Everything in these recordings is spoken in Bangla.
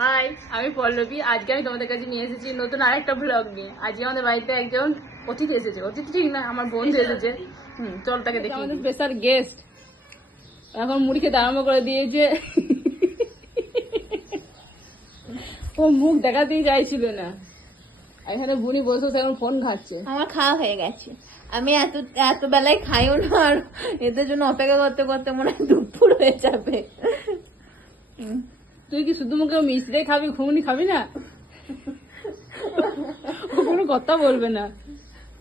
হাই, আমি পল্লবী। আজকে আমি তোমাদের কাছে নিয়ে এসেছি নতুন আরেকটা ব্লগ নিয়ে। আজকে আমাদের বাড়িতে একজন অতিথি এসেছে। অতিথি ঠিক না, আমার বন্ধু এসেছে। চল তাকে দেখি। আমাদের স্পেশাল গেস্ট এখন মুড়ি খেতে আরম্ভ করে দিয়েছে। ও মুখ দেখাতেই চাইছিল না। এখানে বুড়ি বসে বসে এখন ফোন ঘাটছে। আমার খাওয়া হয়ে গেছে। আমি এত বেলায় খাইও না, আর এদের জন্য অপেক্ষা করতে করতে মনে হয় দুপুর হয়ে যাবে। তুই কি শুধু মুখে মিষ্টি খাবি, ঘুগনি খাবি না? ও কোনো কথা বলবে না।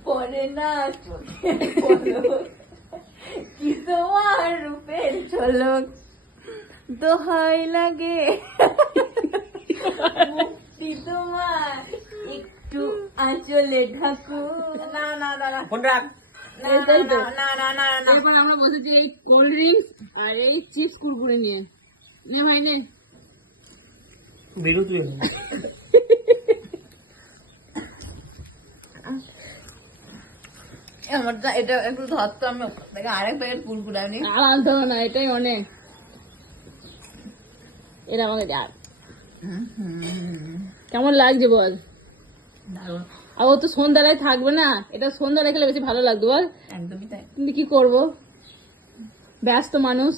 পরে না চোখে পলক, কি তোমার রূপের ঝলক, দোহাই লাগে মুক্তি তোমার, একটু আঁচলে ঢাকু। না না না না ফোন রাখ। না না না না না না। এরপর আমরা বসেছি এই কোল্ড ড্রিঙ্কস আর এই চিপস কুরকুরে নিয়ে। নে ভাই নে। বেরো তুই এখন। আমারটা এটা একটু ধরতো, আমি দেখে আরেক প্যাকেট কুরকুরে আনি। আর আনতে হবে না, এটাই অনেক। এটা আমাকে দেখ কেমন লাগছে বল। দারুণ, আর ও তো সন্ধ্যায় থাকবে না, এটা সন্ধ্যায় খেলে বেশি ভালো লাগবে বল। একদমই তাই। কিন্তু কি করবো, ব্যস্ত মানুষ।